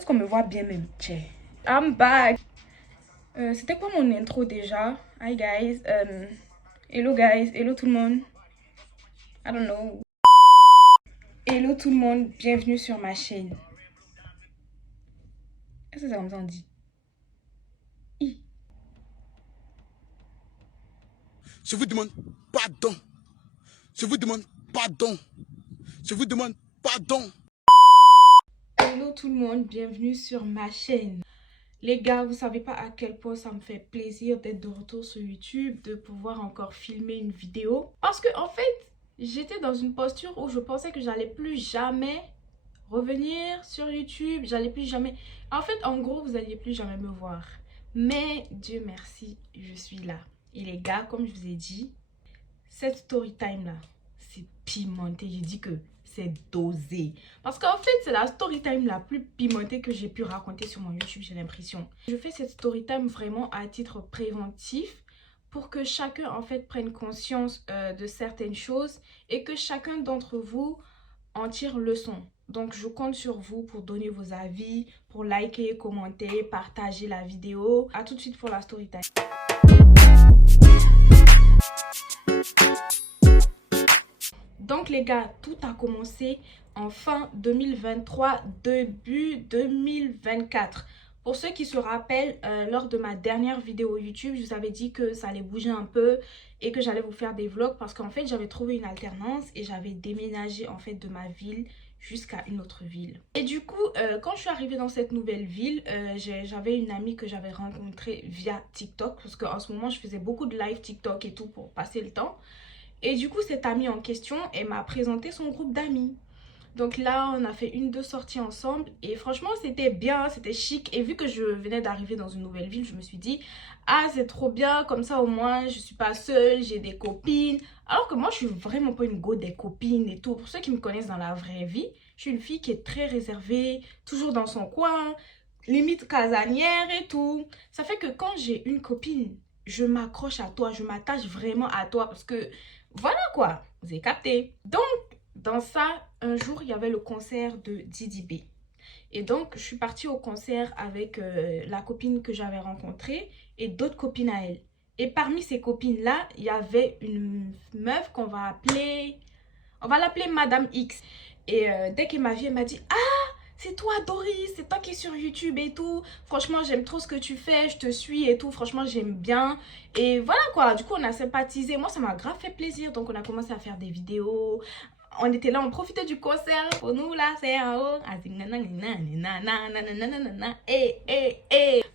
Est-ce qu'on me voit bien même? Tchè. I'm back. C'était quoi mon intro déjà? Hi guys. Hello guys. Hello tout le monde. I don't know. Hello tout le monde. Bienvenue sur ma chaîne. Est-ce que c'est comme ça on dit? Je vous demande pardon. Je vous demande pardon. Je vous demande pardon. Hello tout le monde. Bienvenue sur ma chaîne. Les gars, vous savez pas à quel point ça me fait plaisir d'être de retour sur YouTube, de pouvoir encore filmer une vidéo. Parce que en fait, j'étais dans une posture où je pensais que j'allais plus jamais revenir sur YouTube. J'allais plus jamais... En fait, en gros, vous alliez plus jamais me voir. Mais Dieu merci, je suis là. Et les gars, comme je vous ai dit, cette story time là, c'est pimenté. J'ai dit que c'est dosé. Parce qu'en fait, c'est la story time la plus pimentée que j'ai pu raconter sur mon YouTube, j'ai l'impression. Je fais cette story time vraiment à titre préventif pour que chacun en fait prenne conscience de certaines choses et que chacun d'entre vous en tire leçon. Donc, je compte sur vous pour donner vos avis, pour liker, commenter, partager la vidéo. À tout de suite pour la story time. Donc les gars, tout a commencé en fin 2023, début 2024. Pour ceux qui se rappellent, lors de ma dernière vidéo YouTube, je vous avais dit que ça allait bouger un peu et que j'allais vous faire des vlogs parce qu'en fait, j'avais trouvé une alternance et j'avais déménagé en fait de ma ville jusqu'à une autre ville. Et du coup, quand je suis arrivée dans cette nouvelle ville, j'avais une amie que j'avais rencontrée via TikTok parce qu'en ce moment, je faisais beaucoup de live TikTok et tout pour passer le temps. Et du coup, cette amie en question, elle m'a présenté son groupe d'amis. Donc là, on a fait deux sorties ensemble. Et franchement, c'était bien, c'était chic. Et vu que je venais d'arriver dans une nouvelle ville, je me suis dit, ah, c'est trop bien. Comme ça, au moins, je suis pas seule, j'ai des copines. Alors que moi, je suis vraiment pas une go des copines et tout. Pour ceux qui me connaissent dans la vraie vie, je suis une fille qui est très réservée, toujours dans son coin, limite casanière et tout. Ça fait que quand j'ai une copine, je m'accroche à toi, je m'attache vraiment à toi parce que... Voilà quoi, vous avez capté. Donc, dans ça, un jour, il y avait le concert de Didi B. Et donc, je suis partie au concert avec la copine que j'avais rencontrée et d'autres copines à elle. Et parmi ces copines-là, il y avait une meuf qu'on va appeler... On va l'appeler Madame X. Et dès qu'elle m'a vue, elle m'a dit « Ah, c'est toi Doris, c'est toi qui es sur YouTube et tout. Franchement, j'aime trop ce que tu fais, je te suis et tout. Franchement, j'aime bien. » Et voilà quoi, du coup, on a sympathisé. Moi, ça m'a grave fait plaisir. Donc, on a commencé à faire des vidéos. On était là, on profitait du concert. Pour nous, là, c'est un haut.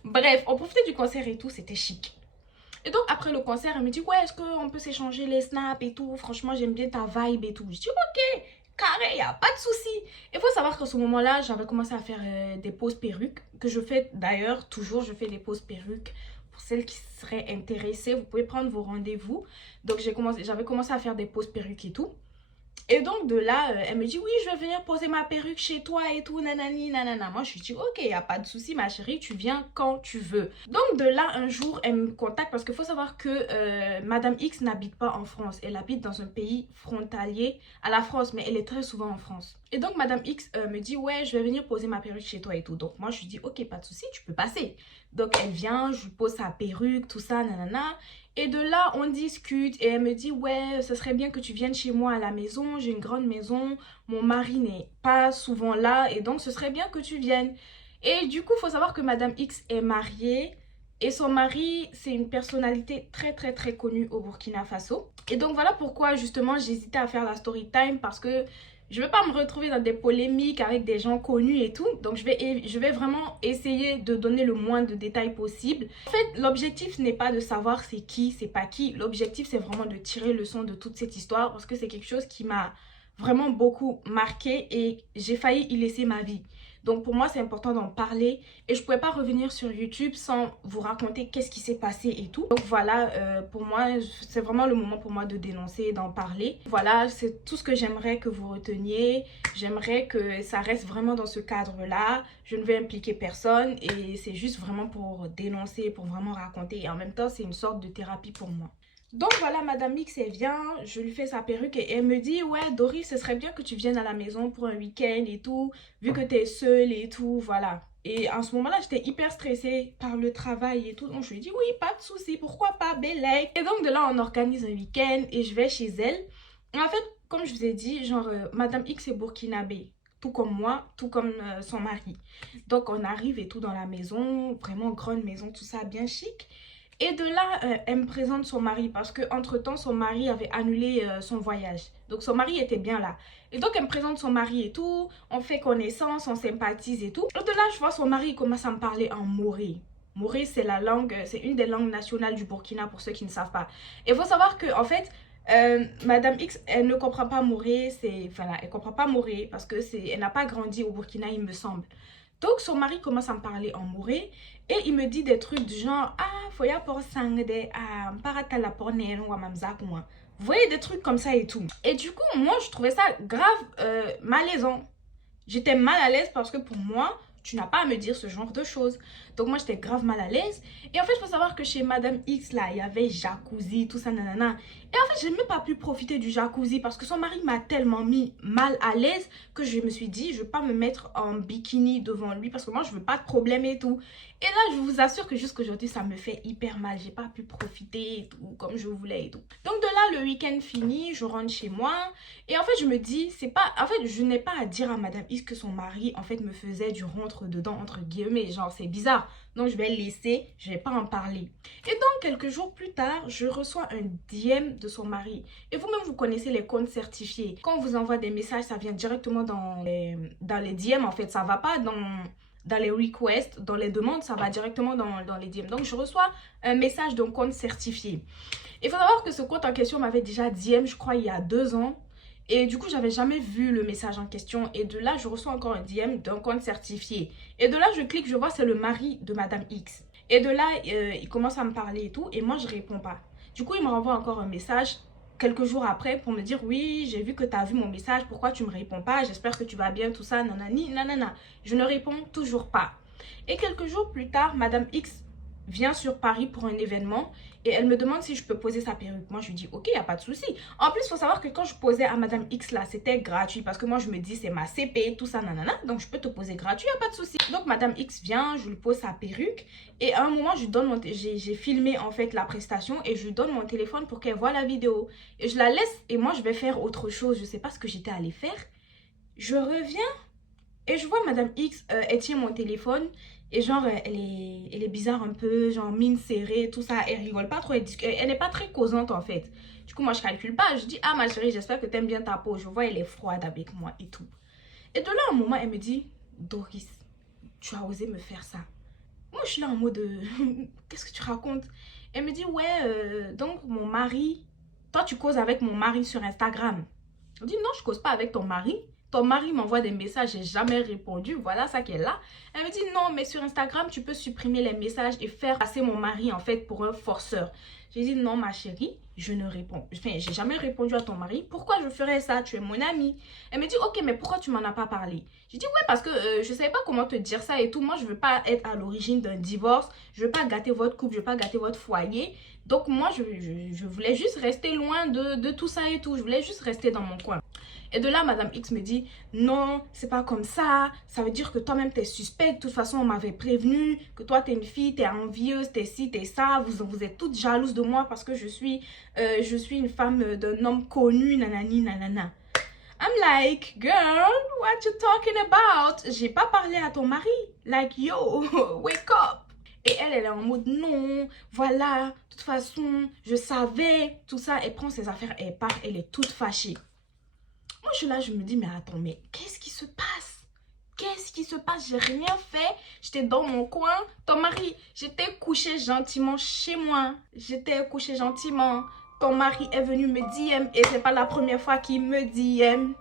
Bref, on profitait du concert et tout. C'était chic. Et donc, après le concert, elle me dit « Ouais, est-ce qu'on peut s'échanger les snaps et tout? Franchement, j'aime bien ta vibe et tout. » Je dis « Ok. Carré, il n'y a pas de souci. » Il faut savoir qu'à ce moment-là, j'avais commencé à faire des poses perruques, que je fais d'ailleurs toujours, je fais des poses perruques. Pour celles qui seraient intéressées, vous pouvez prendre vos rendez-vous. Donc j'avais commencé à faire des poses perruques et tout. Et donc de là, elle me dit oui, je vais venir poser ma perruque chez toi et tout, nanani, nanana. Moi, je lui dis ok, il n'y a pas de souci, ma chérie, tu viens quand tu veux. Donc de là, un jour, elle me contacte parce qu'il faut savoir que Madame X n'habite pas en France. Elle habite dans un pays frontalier à la France, mais elle est très souvent en France. Et donc Madame X me dit ouais, je vais venir poser ma perruque chez toi et tout. Donc moi, je lui dis ok, pas de souci, tu peux passer. Donc elle vient, je lui pose sa perruque, tout ça, nanana. Et de là, on discute et elle me dit « Ouais, ce serait bien que tu viennes chez moi à la maison. J'ai une grande maison. Mon mari n'est pas souvent là et donc ce serait bien que tu viennes. » Et du coup, il faut savoir que Madame X est mariée et son mari, c'est une personnalité très très très connue au Burkina Faso. Et donc voilà pourquoi justement j'hésitais à faire la story time parce que je ne veux pas me retrouver dans des polémiques avec des gens connus et tout. Donc, je vais vraiment essayer de donner le moins de détails possible. En fait, l'objectif n'est pas de savoir c'est qui, c'est pas qui. L'objectif, c'est vraiment de tirer leçon de toute cette histoire parce que c'est quelque chose qui m'a vraiment beaucoup marqué et j'ai failli y laisser ma vie. Donc pour moi, c'est important d'en parler et je ne pouvais pas revenir sur YouTube sans vous raconter qu'est-ce qui s'est passé et tout. Donc voilà, pour moi, c'est vraiment le moment pour moi de dénoncer, d'en parler. Voilà, c'est tout ce que j'aimerais que vous reteniez. J'aimerais que ça reste vraiment dans ce cadre-là. Je ne vais impliquer personne et c'est juste vraiment pour dénoncer, pour vraiment raconter. Et en même temps, c'est une sorte de thérapie pour moi. Donc voilà, Madame X, elle vient, je lui fais sa perruque et elle me dit « Ouais, Doris, ce serait bien que tu viennes à la maison pour un week-end et tout, vu que tu es seule et tout, voilà. » Et à ce moment-là, j'étais hyper stressée par le travail et tout. Donc je lui ai dit oui, pas de souci, pourquoi pas, Belek. Et donc de là, on organise un week-end et je vais chez elle. Et en fait, comme je vous ai dit, genre, Madame X est burkinabé. Tout comme moi, tout comme son mari. Donc on arrive et tout dans la maison, vraiment grande maison, tout ça, bien chic. Et de là, elle me présente son mari parce que entre temps son mari avait annulé son voyage. Donc son mari était bien là. Et donc elle me présente son mari et tout, on fait connaissance, on sympathise et tout. Et de là, je vois son mari commence à me parler en moré. Moré, c'est la langue, c'est une des langues nationales du Burkina pour ceux qui ne savent pas. Et il faut savoir que en fait, Madame X, elle ne comprend pas moré, elle comprend pas moré parce que elle n'a pas grandi au Burkina, il me semble. Donc son mari commence à me parler en moré et il me dit des trucs du genre ah foya por sangde parata la pornel ou mamzak moi. Vous voyez des trucs comme ça et tout. Et du coup moi je trouvais ça grave malaisant. J'étais mal à l'aise parce que pour moi tu n'as pas à me dire ce genre de choses. Donc moi j'étais grave mal à l'aise. Et en fait il faut savoir que chez Madame X là il y avait jacuzzi tout ça nanana. Et en fait j'ai même pas pu profiter du jacuzzi parce que son mari m'a tellement mis mal à l'aise que je me suis dit je vais pas me mettre en bikini devant lui parce que moi je veux pas de problème et tout. Et là je vous assure que jusqu'aujourd'hui ça me fait hyper mal. J'ai pas pu profiter et tout comme je voulais et tout. Donc de là le week-end fini, je rentre chez moi. Et en fait je me dis c'est pas, en fait je n'ai pas à dire à Madame X que son mari en fait me faisait du rentre dedans entre guillemets. Genre c'est bizarre. Donc je vais laisser, je vais pas en parler. Et donc quelques jours plus tard, je reçois un DM de son mari. Et vous-même, vous connaissez les comptes certifiés. Quand on vous envoie des messages, ça vient directement dans les DM en fait. Ça va pas dans les requests, dans les demandes, ça va directement dans les DM. Donc je reçois un message d'un compte certifié. Il faut savoir que ce compte en question m'avait déjà DM, je crois, il y a 2 ans. Et du coup, j'avais jamais vu le message en question. Et de là, je reçois encore un DM d'un compte certifié. Et de là, je clique, je vois c'est le mari de Madame X. Et de là, il commence à me parler et tout. Et moi, je réponds pas. Du coup, il me renvoie encore un message quelques jours après pour me dire oui, j'ai vu que tu as vu mon message. Pourquoi tu me réponds pas? J'espère que tu vas bien, tout ça, nanani, nanana. Je ne réponds toujours pas. Et quelques jours plus tard, Madame X vient sur Paris pour un événement et elle me demande si je peux poser sa perruque. Moi, je lui dis ok, il n'y a pas de souci. En plus, il faut savoir que quand je posais à Madame X là, c'était gratuit parce que moi, je me dis c'est ma CP, tout ça, nanana. Donc, je peux te poser gratuit, il n'y a pas de souci. Donc, Madame X vient, je lui pose sa perruque et à un moment, je lui donne j'ai filmé en fait la prestation et je lui donne mon téléphone pour qu'elle voit la vidéo. Et je la laisse et moi, je vais faire autre chose. Je ne sais pas ce que j'étais allée faire. Je reviens et je vois Madame X, elle tient mon téléphone. Et genre, elle est bizarre un peu, genre mine serrée, tout ça. Elle rigole pas trop, elle n'est pas très causante en fait. Du coup, moi, je calcule pas. Je dis, ah ma chérie, j'espère que t'aimes bien ta peau. Je vois, elle est froide avec moi et tout. Et de là, un moment, elle me dit, Doris, tu as osé me faire ça. Moi, je suis là en mode, qu'est-ce que tu racontes? Elle me dit, ouais, donc mon mari, toi, tu causes avec mon mari sur Instagram. Je dis, non, je cause pas avec ton mari. Ton mari m'envoie des messages, j'ai jamais répondu. Voilà ça qu'elle a. Elle me dit non, mais sur Instagram, tu peux supprimer les messages et faire passer mon mari en fait pour un forceur. J'ai dit non, ma chérie, je ne réponds. Enfin, j'ai jamais répondu à ton mari. Pourquoi je ferais ça? Tu es mon amie. Elle me dit ok, mais pourquoi tu m'en as pas parlé? J'ai dit ouais, parce que je savais pas comment te dire ça et tout. Moi, je veux pas être à l'origine d'un divorce. Je veux pas gâter votre couple, je veux pas gâter votre foyer. Donc moi, je voulais juste rester loin de tout ça et tout. Je voulais juste rester dans mon coin. Et de là, Madame X me dit, non, c'est pas comme ça. Ça veut dire que toi-même, t'es suspecte. De toute façon, on m'avait prévenu que toi, t'es une fille, t'es envieuse, t'es ci, t'es ça. Vous êtes toutes jalouses de moi parce que je suis une femme d'un homme connu, nanani, nanana. I'm like, girl, what you talking about? J'ai pas parlé à ton mari. Like, yo, wake up. Et elle est en mode non, voilà, de toute façon, je savais, tout ça. Elle prend ses affaires, elle part, elle est toute fâchée. Moi, je suis là, je me dis, mais attends, mais qu'est-ce qui se passe? Qu'est-ce qui se passe? J'ai rien fait. J'étais dans mon coin. Ton mari, j'étais couchée gentiment chez moi. J'étais couchée gentiment. Ton mari est venu me DM et c'est pas la première fois qu'il me DM.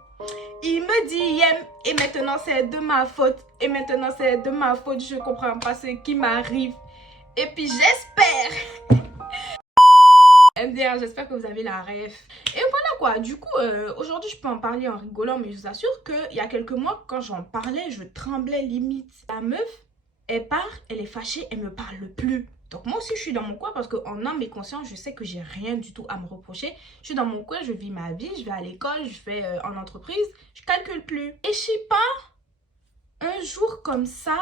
Il me DM et maintenant c'est de ma faute. Et maintenant c'est de ma faute. Je comprends pas ce qui m'arrive. Et puis j'espère... MDR, j'espère que vous avez la ref. Et voilà quoi, du coup, aujourd'hui je peux en parler en rigolant, mais je vous assure qu'il y a quelques mois, quand j'en parlais, je tremblais limite. La meuf, elle part, elle est fâchée, elle me parle plus. Donc moi aussi je suis dans mon coin parce qu'en âme et conscience, je sais que j'ai rien du tout à me reprocher. Je suis dans mon coin, je vis ma vie, je vais à l'école, je vais en entreprise, je calcule plus. Et je sais pas, un jour comme ça,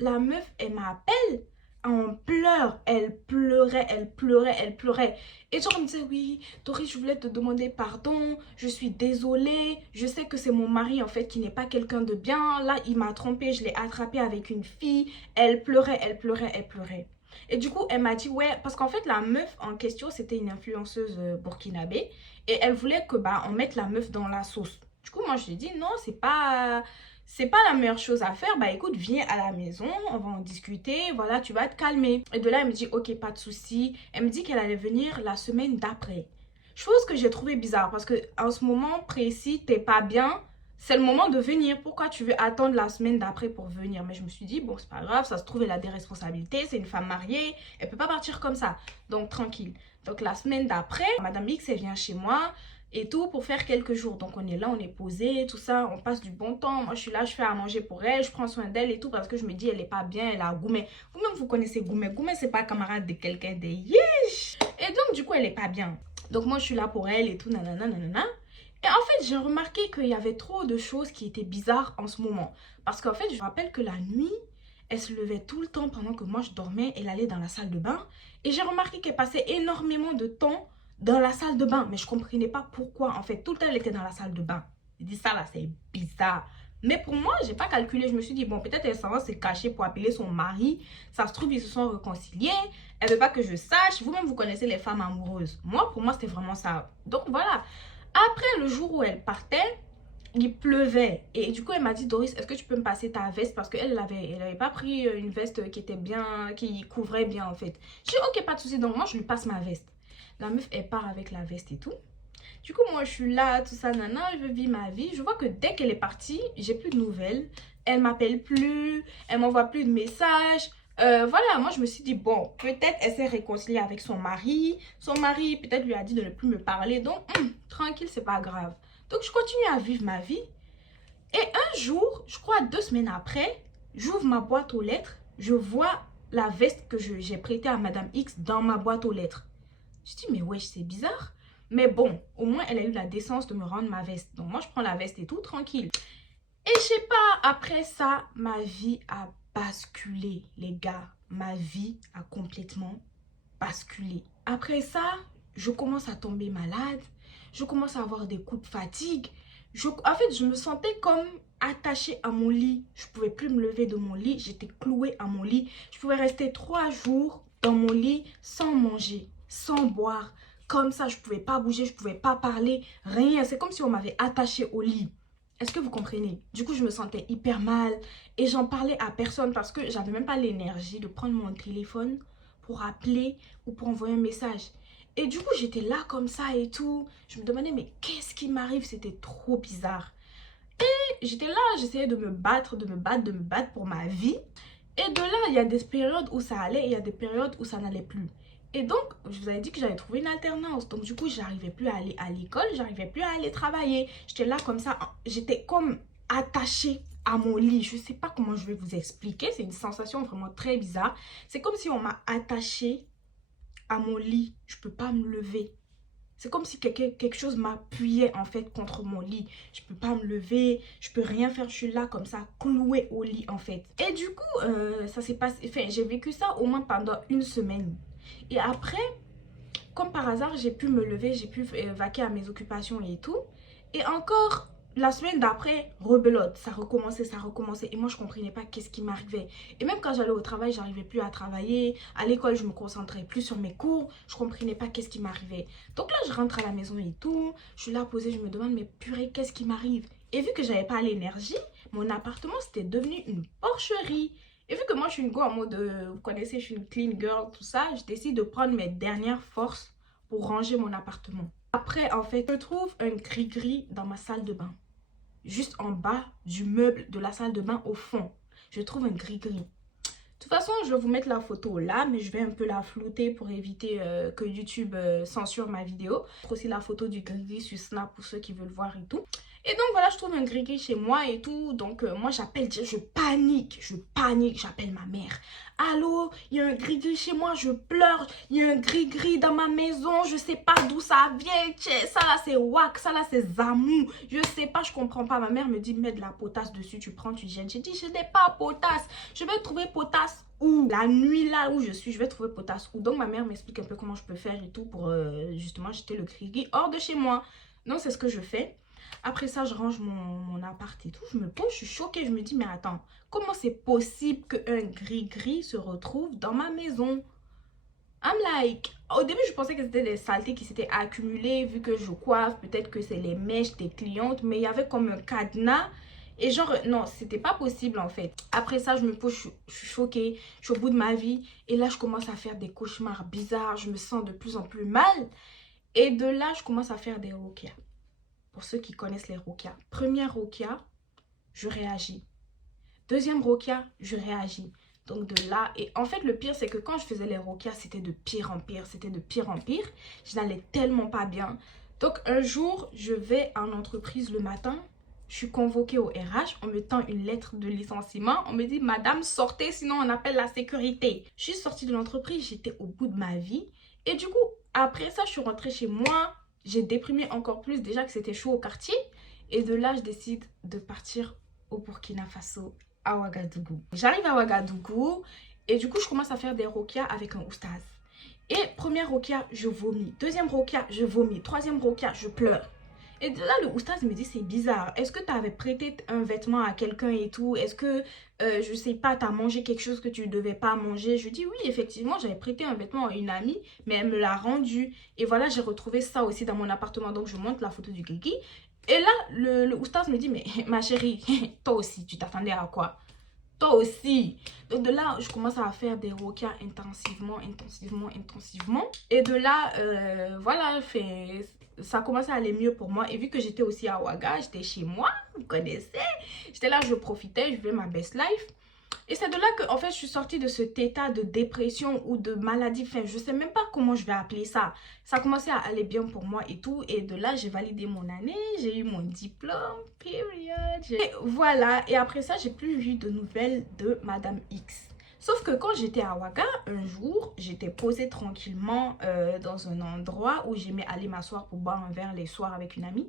La meuf, elle m'appelle en pleurs. Elle pleurait, elle pleurait, elle pleurait. Et genre, elle me disait, oui, Doris, je voulais te demander pardon. Je suis désolée. Je sais que c'est mon mari, en fait, qui n'est pas quelqu'un de bien. Là, il m'a trompée. Je l'ai attrapé avec une fille. Elle pleurait, elle pleurait, elle pleurait. Et du coup, elle m'a dit, ouais, parce qu'en fait, la meuf en question, c'était une influenceuse burkinabé. Et elle voulait que, bah, on mette la meuf dans la sauce. Du coup, moi, je lui ai dit, non, c'est pas la meilleure chose à faire. Bah écoute, viens à la maison, on va en discuter, voilà, tu vas te calmer. Et de là, elle me dit, ok, pas de souci. Elle me dit qu'elle allait venir la semaine d'après. Chose que j'ai trouvé bizarre parce que en ce moment précis, t'es pas bien. C'est le moment de venir. Pourquoi tu veux attendre la semaine d'après pour venir? Mais je me suis dit, bon, c'est pas grave, ça se trouve, elle a des responsabilités, c'est une femme mariée, elle peut pas partir comme ça. Donc, tranquille. Donc, la semaine d'après, Madame X, elle vient chez moi et tout pour faire quelques jours. Donc, on est là, on est posé, tout ça, on passe du bon temps. Moi, je suis là, je fais à manger pour elle, je prends soin d'elle et tout parce que je me dis, elle est pas bien, elle a Goumet. Vous-même, vous connaissez Goumet. Goumet, c'est pas camarade de quelqu'un de yeesh. Et donc, du coup, elle est pas bien. Donc, moi, je suis là pour elle et tout, nanana, nanana. Et en fait, j'ai remarqué qu'il y avait trop de choses qui étaient bizarres en ce moment. Parce qu'en fait, je me rappelle que la nuit, elle se levait tout le temps pendant que moi je dormais. Elle allait dans la salle de bain. Et j'ai remarqué qu'elle passait énormément de temps dans la salle de bain. Mais je ne comprenais pas pourquoi. En fait, tout le temps, elle était dans la salle de bain. J'ai dit ça là, c'est bizarre. Mais pour moi, je n'ai pas calculé. Je me suis dit, bon, peut-être elle s'en va se cacher pour appeler son mari. Ça se trouve, ils se sont réconciliés. Elle ne veut pas que je sache. Vous-même, vous connaissez les femmes amoureuses. Moi, pour moi, c'était vraiment ça. Donc voilà. Après, le jour où elle partait, il pleuvait. Et du coup, elle m'a dit, Doris, est-ce que tu peux me passer ta veste? Parce qu'elle elle avait pas pris une veste qui était bien, qui couvrait bien en fait. J'ai dit, ok, pas de souci. Donc moi, je lui passe ma veste. La meuf, elle part avec la veste et tout. Du coup, moi, je suis là, tout ça, nana, je vis ma vie. Je vois que dès qu'elle est partie, j'ai plus de nouvelles. Elle m'appelle plus, elle m'envoie plus de messages. Voilà, moi je me suis dit, bon, peut-être elle s'est réconciliée avec son mari. Son mari peut-être lui a dit de ne plus me parler. Donc, tranquille, c'est pas grave. Donc, je continue à vivre ma vie. Et un jour, je crois 2 semaines après, j'ouvre ma boîte aux lettres. Je vois la veste que j'ai prêtée à Madame X dans ma boîte aux lettres. Je dis, mais wesh, c'est bizarre. Mais bon, au moins, elle a eu la décence de me rendre ma veste. Donc, moi, je prends la veste et tout, tranquille. Et je sais pas, après ça, ma vie a basculé, les gars. Ma vie a complètement basculé. Après ça, je commence à tomber malade. Je commence à avoir des coups de fatigue. En fait, je me sentais comme attachée à mon lit. Je pouvais plus me lever de mon lit. J'étais clouée à mon lit. Je pouvais rester 3 jours dans mon lit sans manger, sans boire. Comme ça, je pouvais pas bouger, je pouvais pas parler, rien. C'est comme si on m'avait attachée au lit. Est-ce que vous comprenez? Du coup, je me sentais hyper mal et j'en parlais à personne parce que j'avais même pas l'énergie de prendre mon téléphone pour appeler ou pour envoyer un message. Et du coup, j'étais là comme ça et tout. Je me demandais, mais qu'est-ce qui m'arrive? C'était trop bizarre. Et j'étais là, j'essayais de me battre, de me battre pour ma vie. Et de là, il y a des périodes où ça allait et il y a des périodes où ça n'allait plus. Et donc, je vous avais dit que j'avais trouvé une alternance. Donc, du coup, j'arrivais plus à aller à l'école, j'arrivais plus à aller travailler. J'étais là comme ça, j'étais comme attachée à mon lit. Je sais pas comment je vais vous expliquer. C'est une sensation vraiment très bizarre. C'est comme si on m'a attachée à mon lit. Je peux pas me lever. C'est comme si quelque chose m'appuyait en fait contre mon lit. Je peux pas me lever, je peux rien faire. Je suis là comme ça, clouée au lit en fait. Et du coup, ça s'est passé. Enfin, j'ai vécu ça au moins pendant 1 semaine. Et après, comme par hasard, j'ai pu me lever, j'ai pu vaquer à mes occupations et tout. Et encore, la semaine d'après, rebelote, ça recommençait, ça recommençait. Et moi, je comprenais pas qu'est-ce qui m'arrivait. Et même quand j'allais au travail, j'arrivais plus à travailler. À l'école, je me concentrais plus sur mes cours. Je comprenais pas qu'est-ce qui m'arrivait. Donc là, je rentre à la maison et tout. Je suis là posée, je me demande, mais purée, qu'est-ce qui m'arrive? Et vu que j'avais pas l'énergie, mon appartement, c'était devenu une porcherie. Et vu que moi, je suis une go en mode, vous connaissez, je suis une clean girl, tout ça, je décide de prendre mes dernières forces pour ranger mon appartement. Après, en fait, je trouve un gris-gris dans ma salle de bain. Juste en bas du meuble de la salle de bain au fond. Je trouve un gris-gris. De toute façon, je vais vous mettre la photo là, mais je vais un peu la flouter pour éviter que YouTube censure ma vidéo. Aussi la photo du gris-gris sur Snap pour ceux qui veulent voir et tout. Et donc voilà, je trouve un gris-gris chez moi et tout. Donc moi j'appelle, je panique, j'appelle ma mère. Allô, il y a un gris-gris chez moi, je pleure. Il y a un gris-gris dans ma maison, je sais pas d'où ça vient. Tchè, ça là c'est wak, ça là c'est zamou. Je sais pas, je comprends pas. Ma mère me dit, mets de la potasse dessus, tu prends, tu gênes. J'ai dit, je n'ai pas potasse. Je vais trouver potasse où? La nuit là où je suis, je vais trouver potasse où? Donc ma mère m'explique un peu comment je peux faire et tout pour justement jeter le gris-gris hors de chez moi. Donc c'est ce que je fais. Après ça, je range mon appart et tout. Je me pose, je suis choquée. Je me dis, mais attends, comment c'est possible qu'un gris-gris se retrouve dans ma maison? I'm like, au début, je pensais que c'était des saletés qui s'étaient accumulées vu que je coiffe. Peut-être que c'est les mèches des clientes. Mais il y avait comme un cadenas. Et genre, non, c'était pas possible en fait. Après ça, je me pose, je suis choquée. Je suis au bout de ma vie. Et là, je commence à faire des cauchemars bizarres. Je me sens de plus en plus mal. Et de là, je commence à faire des roquets. Pour ceux qui connaissent les roquias. Première roquia, je réagis. Deuxième roquia, je réagis. Donc de là, et en fait le pire c'est que quand je faisais les roquias, c'était de pire en pire. C'était de pire en pire. Je n'allais tellement pas bien. Donc un jour, je vais en entreprise le matin. Je suis convoquée au RH. On me tend une lettre de licenciement. On me dit, madame, sortez, sinon on appelle la sécurité. Je suis sortie de l'entreprise, j'étais au bout de ma vie. Et du coup, après ça, je suis rentrée chez moi. J'ai déprimé encore plus, déjà que c'était chaud au quartier. Et de là, je décide de partir au Burkina Faso, à Ouagadougou. J'arrive à Ouagadougou et du coup, je commence à faire des roquias avec un oustaz. Et première roquia, je vomis. Deuxième roquia, je vomis. Troisième roquia, je pleure. Et de là, le oustaz me dit, c'est bizarre. Est-ce que tu avais prêté un vêtement à quelqu'un et tout? Est-ce que, je sais pas, tu as mangé quelque chose que tu ne devais pas manger? Je dis, oui, effectivement, j'avais prêté un vêtement à une amie, mais elle me l'a rendu. Et voilà, j'ai retrouvé ça aussi dans mon appartement. Donc, je montre la photo du Guigui. Et là, le oustaz me dit, mais ma chérie, toi aussi, tu t'attendais à quoi? Toi aussi. Donc de là, je commence à faire des roquias intensivement. Et de là, voilà, ça a commencé à aller mieux pour moi. Et vu que j'étais aussi à Ouaga, j'étais chez moi, vous connaissez. J'étais là, je profitais, je vivais ma best life. Et c'est de là que, en fait, je suis sortie de cet état de dépression ou de maladie. Enfin, je sais même pas comment je vais appeler ça. Ça a commencé à aller bien pour moi et tout. Et de là, j'ai validé mon année. J'ai eu mon diplôme, period. Et voilà. Et après ça, j'ai plus eu de nouvelles de Madame X. Sauf que quand j'étais à Ouaga, un jour, j'étais posée tranquillement dans un endroit où j'aimais aller m'asseoir pour boire un verre les soirs avec une amie.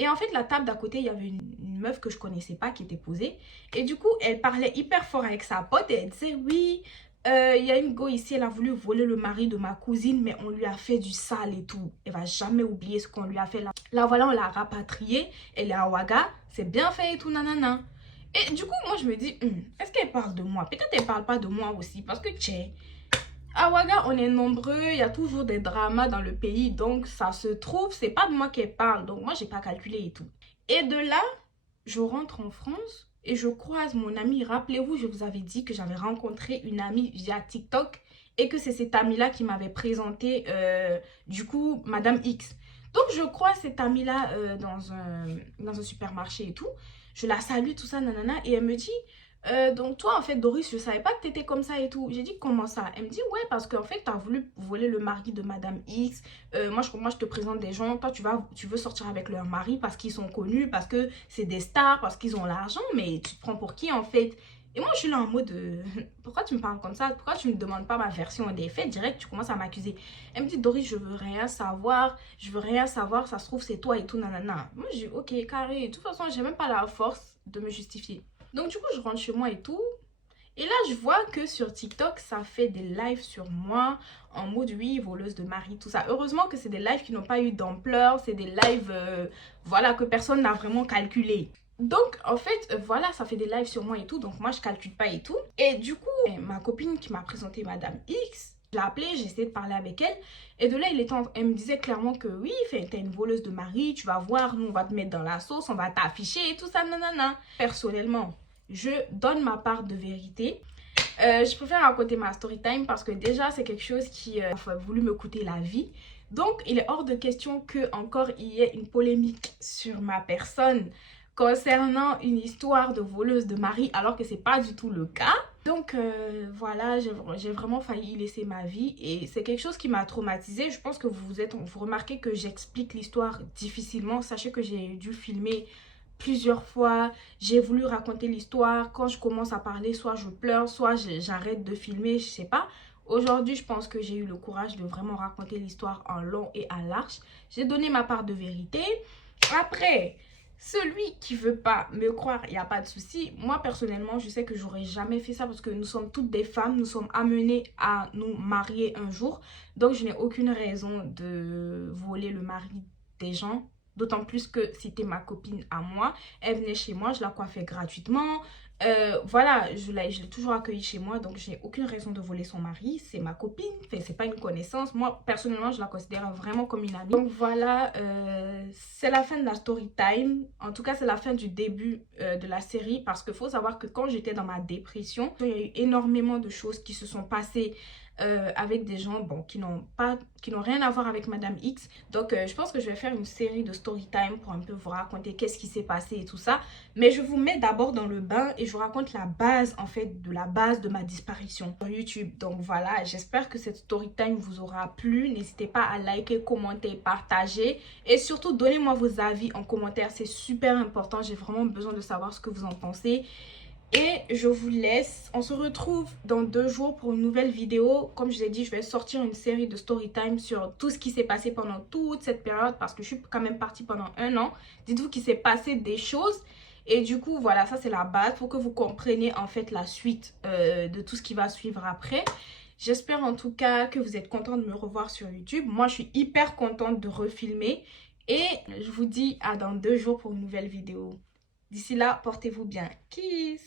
Et en fait, la table d'à côté, il y avait une meuf que je connaissais pas qui était posée. Et du coup, elle parlait hyper fort avec sa pote et elle disait, oui, il y a une go ici, elle a voulu voler le mari de ma cousine, mais on lui a fait du sale et tout. Elle va jamais oublier ce qu'on lui a fait là. Là, voilà, on l'a rapatriée. Elle est à Ouaga, c'est bien fait et tout, nanana. Et du coup, moi, je me dis, est-ce qu'elle parle de moi? Peut-être qu'elle parle pas de moi aussi, parce que, tchè, à Ouaga, on est nombreux, il y a toujours des dramas dans le pays, donc ça se trouve, c'est pas de moi qu'elle parle, donc moi, j'ai pas calculé et tout. Et de là, je rentre en France et je croise mon amie. Rappelez-vous, je vous avais dit que j'avais rencontré une amie via TikTok et que c'est cette amie-là qui m'avait présenté, du coup, Madame X. Donc, je croise cette amie-là dans un supermarché et tout. Je la salue, tout ça, nanana, et elle me dit, donc toi, en fait, Doris, je savais pas que t'étais comme ça et tout. J'ai dit, comment ça? Elle me dit, ouais, parce qu'en fait, t'as voulu voler le mari de Madame X. Moi, je te présente des gens. Toi, tu veux sortir avec leur mari parce qu'ils sont connus, parce que c'est des stars, parce qu'ils ont l'argent. Mais tu te prends pour qui, en fait? Et moi, je suis là en mode, pourquoi tu me parles comme ça? Pourquoi tu me demandes pas ma version des faits? Direct, tu commences à m'accuser. Elle me dit, Doris, je veux rien savoir. Je veux rien savoir. Ça se trouve, c'est toi et tout, nanana. Moi, je dis, ok, carré. De toute façon, j'ai même pas la force de me justifier. Donc, du coup, je rentre chez moi et tout. Et là, je vois que sur TikTok, ça fait des lives sur moi en mode, oui, voleuse de mari, tout ça. Heureusement que c'est des lives qui n'ont pas eu d'ampleur. C'est des lives, voilà, que personne n'a vraiment calculé. Donc, en fait, voilà, ça fait des lives sur moi et tout. Donc, moi, je calcule pas et tout. Et du coup, ma copine qui m'a présenté Madame X, je l'ai appelée, j'ai essayé de parler avec elle. Et de là, elle me disait clairement que oui, t'es une voleuse de mari, tu vas voir, nous, on va te mettre dans la sauce, on va t'afficher et tout ça, nanana. Personnellement, je donne ma part de vérité. Je préfère raconter ma story time parce que déjà, c'est quelque chose qui a voulu me coûter la vie. Donc, il est hors de question que encore il y ait une polémique sur ma personne concernant une histoire de voleuse de mari alors que c'est pas du tout le cas. Donc voilà, j'ai vraiment failli y laisser ma vie et c'est quelque chose qui m'a traumatisée. Je pense que vous remarquez que j'explique l'histoire difficilement. Sachez que j'ai dû filmer plusieurs fois. J'ai voulu raconter l'histoire. Quand je commence à parler, soit je pleure, soit j'arrête de filmer, je sais pas. Aujourd'hui, je pense que j'ai eu le courage de vraiment raconter l'histoire en long et à large. J'ai donné ma part de vérité. Après, celui qui veut pas me croire, il n'y a pas de souci. Moi, personnellement, je sais que j'aurais jamais fait ça parce que nous sommes toutes des femmes. Nous sommes amenées à nous marier un jour. Donc, je n'ai aucune raison de voler le mari des gens. D'autant plus que c'était ma copine à moi. Elle venait chez moi, je la coiffais gratuitement. Voilà, je l'ai toujours accueillie chez moi. Donc, j'ai aucune raison de voler son mari. C'est ma copine. Enfin, c'est pas une connaissance. Moi, personnellement, je la considère vraiment comme une amie. Donc, voilà, c'est la fin de la story time. En tout cas, c'est la fin du début de la série. Parce qu'il faut savoir que quand j'étais dans ma dépression, il y a eu énormément de choses qui se sont passées avec des gens bon, qui n'ont rien à voir avec Madame X. Donc je pense que je vais faire une série de story time pour un peu vous raconter qu'est-ce qui s'est passé et tout ça. Mais je vous mets d'abord dans le bain et je vous raconte la base en fait de la base de ma disparition sur YouTube. Donc voilà, j'espère que cette story time vous aura plu. N'hésitez pas à liker, commenter, partager et surtout donnez-moi vos avis en commentaire. C'est super important, j'ai vraiment besoin de savoir ce que vous en pensez. Et je vous laisse. On se retrouve dans 2 jours pour une nouvelle vidéo. Comme je vous ai dit, je vais sortir une série de story time sur tout ce qui s'est passé pendant toute cette période. Parce que je suis quand même partie pendant 1 an. Dites-vous qu'il s'est passé des choses. Et du coup, voilà, ça c'est la base pour que vous compreniez en fait la suite de tout ce qui va suivre après. J'espère en tout cas que vous êtes contents de me revoir sur YouTube. Moi, je suis hyper contente de refilmer. Et je vous dis à dans 2 jours pour une nouvelle vidéo. D'ici là, portez-vous bien. Kiss!